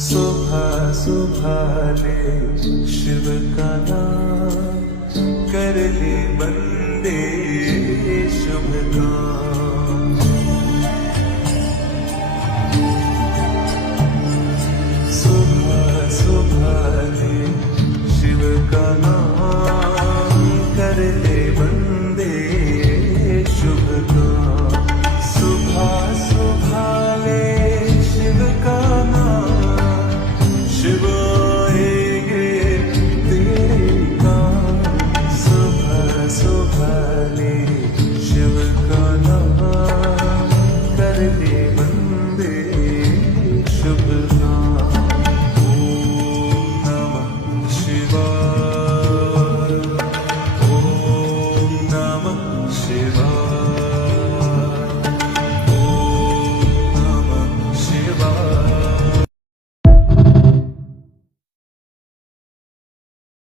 सुबह सुबह ले शिव का नाम कर ले बंदे शुभ काम।